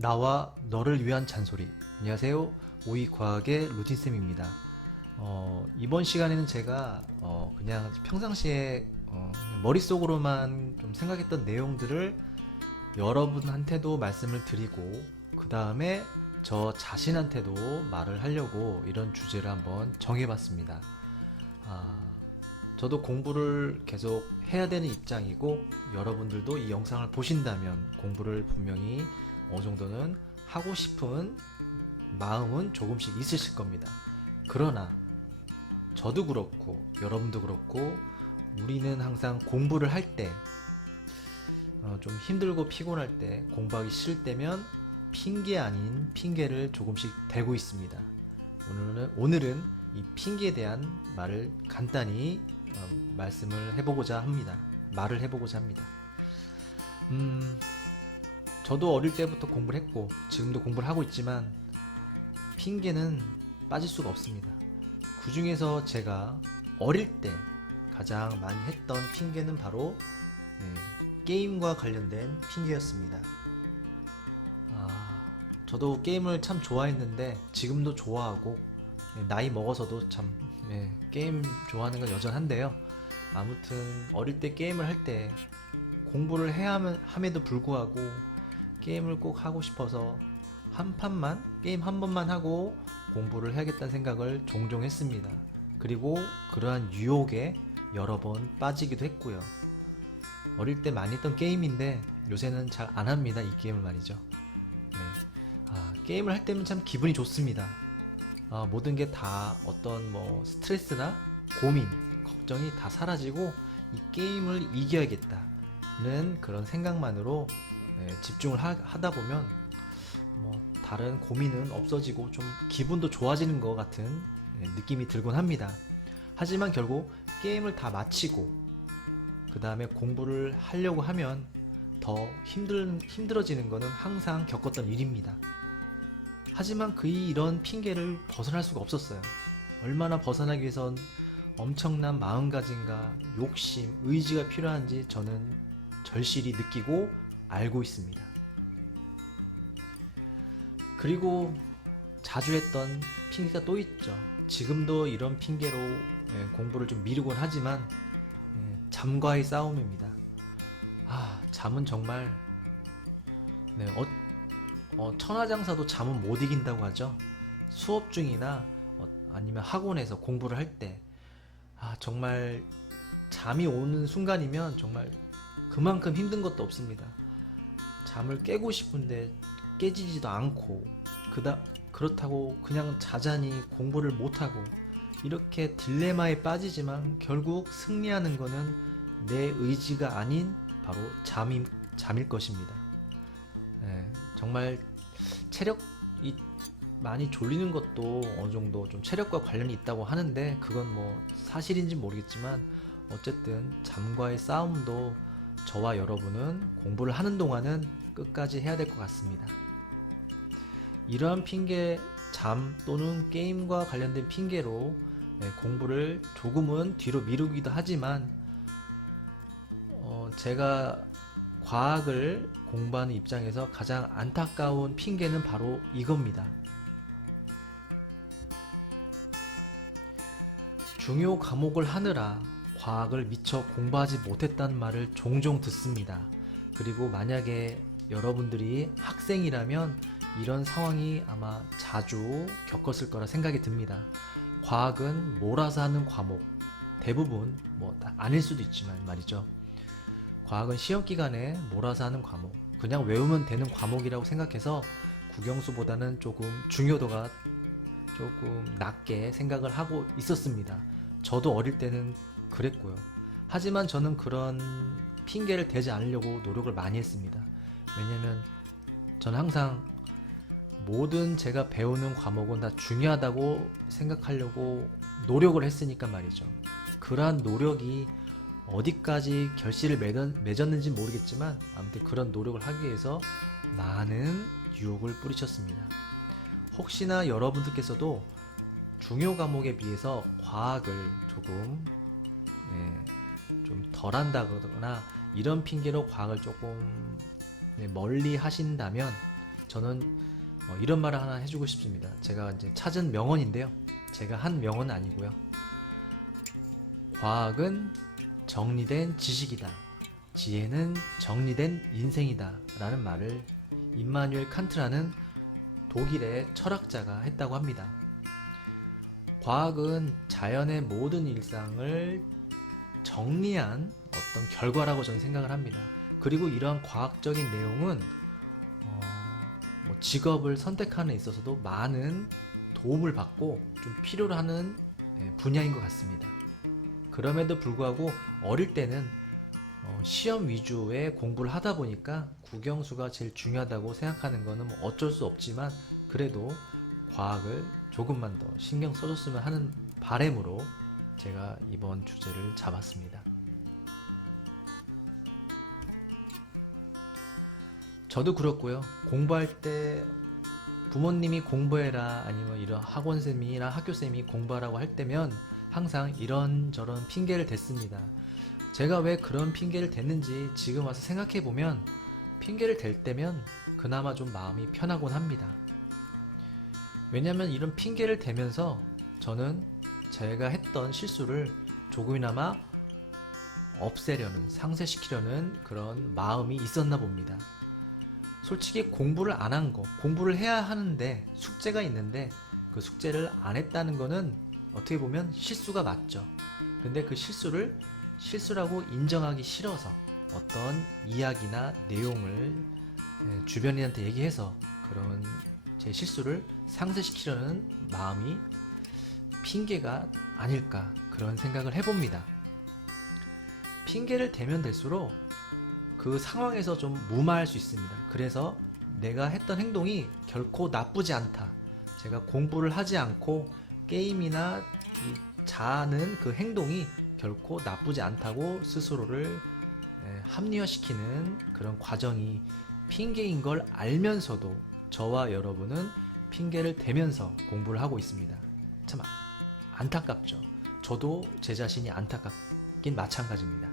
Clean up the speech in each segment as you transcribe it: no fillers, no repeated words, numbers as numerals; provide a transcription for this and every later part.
나와 너를 위한 잔소리. 안녕하세요. 오이과학의 루틴쌤입니다. 이번 시간에는 제가 그냥 평상시에 머릿속으로만 좀 생각했던 내용들을 여러분한테도 말씀을 드리고, 그 다음에 저 자신한테도 말을 하려고 이런 주제를 한번 정해봤습니다. 아, 저도 공부를 계속 해야 되는 입장이고, 여러분들도 이 영상을 보신다면 공부를 분명히 어느 정도는 하고 싶은 마음은 조금씩 있으실 겁니다. 그러나 저도 그렇고 여러분도 그렇고, 우리는 항상 공부를 할 때 좀 힘들고 피곤할 때, 공부하기 싫을 때면 핑계 아닌 핑계를 조금씩 대고 있습니다. 오늘은 이 핑계에 대한 말을 간단히 말씀을 해보고자 합니다. 말을 해보고자 합니다. 저도 어릴 때부터 공부를 했고 지금도 공부를 하고 있지만 핑계는 빠질 수가 없습니다. 그 중에서 제가 어릴 때 가장 많이 했던 핑계는 바로 게임과 관련된 핑계였습니다. 저도 게임을 참 좋아했는데 지금도 좋아하고, 나이 먹어서도 참 게임 좋아하는 건 여전한데요. 아무튼 어릴 때 게임을 할 때 공부를 함에도 불구하고 게임을 꼭 하고 싶어서 게임 한 번만 하고 공부를 해야겠다는 생각을 종종 했습니다. 그리고 그러한 유혹에 여러 번 빠지기도 했고요. 어릴 때 많이 했던 게임인데 요새는 잘 안 합니다. 이 게임을 말이죠. 게임을 할 때면 참 기분이 좋습니다. 모든 게 다 어떤 스트레스나 고민, 걱정이 다 사라지고 이 게임을 이겨야겠다는 그런 생각만으로 집중을 하다 보면 다른 고민은 없어지고 좀 기분도 좋아지는 것 같은 느낌이 들곤 합니다. 하지만 결국 게임을 다 마치고 그 다음에 공부를 하려고 하면 더 힘들어지는 것은 항상 겪었던 일입니다. 하지만 이런 핑계를 벗어날 수가 없었어요. 얼마나 벗어나기 위해선 엄청난 마음가짐과 욕심, 의지가 필요한지 저는 절실히 느끼고 알고 있습니다. 그리고 자주 했던 핑계가 또 있죠. 지금도 이런 핑계로 공부를 좀 미루곤 하지만 잠과의 싸움입니다. 잠은 정말 천하장사도 잠은 못 이긴다고 하죠. 수업 중이나 아니면 학원에서 공부를 할 때 정말 잠이 오는 순간이면 정말 그만큼 힘든 것도 없습니다. 잠을 깨고 싶은데 깨지지도 않고, 그렇다고 그냥 자자니 공부를 못하고, 이렇게 딜레마에 빠지지만 결국 승리하는 것은 내 의지가 아닌 바로 잠일 것입니다. 정말 체력이 많이 졸리는 것도 어느 정도 좀 체력과 관련이 있다고 하는데, 그건 사실인지 모르겠지만 어쨌든 잠과의 싸움도 저와 여러분은 공부를 하는 동안은 끝까지 해야 될 것 같습니다. 이러한 핑계, 잠 또는 게임과 관련된 핑계로 공부를 조금은 뒤로 미루기도 하지만, 제가 과학을 공부하는 입장에서 가장 안타까운 핑계는 바로 이겁니다. 중요 과목을 하느라 과학을 미처 공부하지 못했다는 말을 종종 듣습니다. 그리고 만약에 여러분들이 학생이라면 이런 상황이 아마 자주 겪었을 거라 생각이 듭니다. 과학은 몰아서 하는 과목, 대부분 다 아닐 수도 있지만 말이죠. 과학은 시험 기간에 몰아서 하는 과목, 그냥 외우면 되는 과목이라고 생각해서 국영수보다는 조금 중요도가 조금 낮게 생각을 하고 있었습니다. 저도 어릴 때는 그랬고요. 하지만 저는 그런 핑계를 대지 않으려고 노력을 많이 했습니다. 왜냐면 저는 항상 모든 제가 배우는 과목은 다 중요하다고 생각하려고 노력을 했으니까 말이죠. 그러한 노력이 어디까지 결실을 맺었는지 모르겠지만 아무튼 그런 노력을 하기 위해서 많은 유혹을 뿌리쳤습니다. 혹시나 여러분들께서도 중요 과목에 비해서 과학을 조금 좀 덜 한다거나 이런 핑계로 과학을 조금 멀리 하신다면 저는 이런 말을 하나 해주고 싶습니다. 제가 이제 찾은 명언인데요. 제가 한 명언은 아니고요. 과학은 정리된 지식이다. 지혜는 정리된 인생이다. 라는 말을 임마누엘 칸트라는 독일의 철학자가 했다고 합니다. 과학은 자연의 모든 일상을 정리한 어떤 결과라고 저는 생각을 합니다. 그리고 이러한 과학적인 내용은 직업을 선택하는 데 있어서도 많은 도움을 받고 좀 필요로 하는 분야인 것 같습니다. 그럼에도 불구하고 어릴 때는 시험 위주의 공부를 하다 보니까 국영수가 제일 중요하다고 생각하는 거는 뭐 어쩔 수 없지만 그래도 과학을 조금만 더 신경 써줬으면 하는 바람으로 제가 이번 주제를 잡았습니다. 저도 그렇고요. 공부할 때 부모님이 공부해라 아니면 이런 학원쌤이나 학교쌤이 공부하라고 할 때면 항상 이런저런 핑계를 댔습니다. 제가 왜 그런 핑계를 댔는지 지금 와서 생각해보면 핑계를 댈 때면 그나마 좀 마음이 편하곤 합니다. 왜냐면 이런 핑계를 대면서 저는 제가 했던 실수를 조금이나마 없애려는, 상쇄시키려는 그런 마음이 있었나 봅니다. 솔직히 공부를 안 한 거, 공부를 해야 하는데 숙제가 있는데 그 숙제를 안 했다는 거는 어떻게 보면 실수가 맞죠. 근데 그 실수를 실수라고 인정하기 싫어서 어떤 이야기나 내용을 주변인한테 얘기해서 그런 제 실수를 상쇄시키려는 마음이 핑계가 아닐까 그런 생각을 해봅니다. 핑계를 대면 될수록 그 상황에서 좀 무마할 수 있습니다. 그래서 내가 했던 행동이 결코 나쁘지 않다. 제가 공부를 하지 않고 게임이나 자는 그 행동이 결코 나쁘지 않다고 스스로를 합리화시키는 그런 과정이 핑계인 걸 알면서도 저와 여러분은 핑계를 대면서 공부를 하고 있습니다. 참 안타깝죠. 저도 제 자신이 안타깝긴 마찬가지입니다.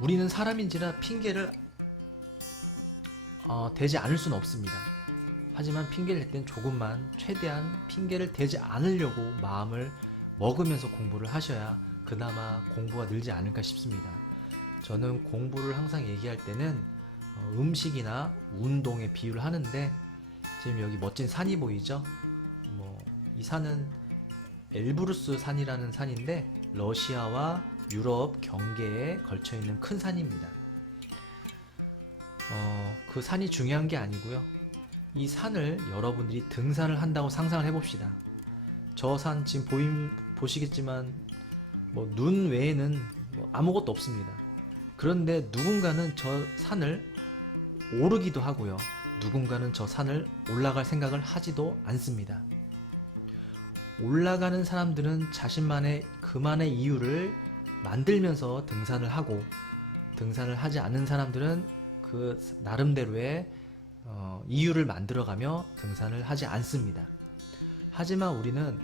우리는 사람인지라 핑계를 대지 않을 수는 없습니다. 하지만 핑계를 댈 땐 조금만 최대한 핑계를 대지 않으려고 마음을 먹으면서 공부를 하셔야 그나마 공부가 늘지 않을까 싶습니다. 저는 공부를 항상 얘기할 때는 음식이나 운동에 비유를 하는데 지금 여기 멋진 산이 보이죠? 이 산은 엘브루스 산이라는 산인데 러시아와 유럽 경계에 걸쳐 있는 큰 산입니다. 그 산이 중요한 게 아니고요. 이 산을 여러분들이 등산을 한다고 상상을 해봅시다. 저 산 지금 보시겠지만 눈 외에는 아무것도 없습니다. 그런데 누군가는 저 산을 오르기도 하고요. 누군가는 저 산을 올라갈 생각을 하지도 않습니다. 올라가는 사람들은 자신만의 그만의 이유를 만들면서 등산을 하고 등산을 하지 않는 사람들은 그 나름대로의 이유를 만들어가며 등산을 하지 않습니다. 하지만 우리는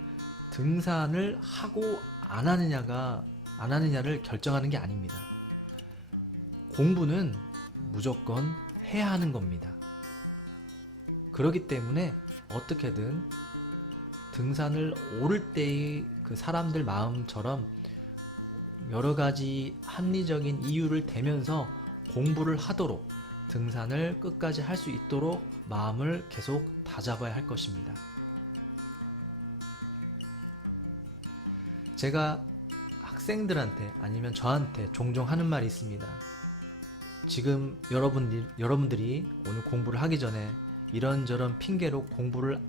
등산을 하고 안 하느냐를 결정하는 게 아닙니다. 공부는 무조건 해야 하는 겁니다. 그렇기 때문에 어떻게든 등산을 오를 때의 그 사람들 마음처럼 여러 가지 합리적인 이유를 대면서 공부를 하도록 등산을 끝까지 할 수 있도록 마음을 계속 다잡아야 할 것입니다. 제가 학생들한테 아니면 저한테 종종 하는 말이 있습니다. 지금 여러분들이 오늘 공부를 하기 전에 이런저런 핑계로 공부를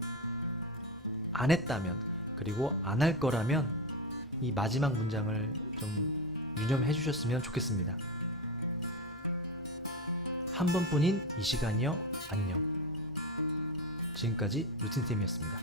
안 했다면 그리고 안 할 거라면 이 마지막 문장을 좀 유념해 주셨으면 좋겠습니다. 한 번뿐인 이 시간이요. 안녕. 지금까지 루틴쌤이었습니다.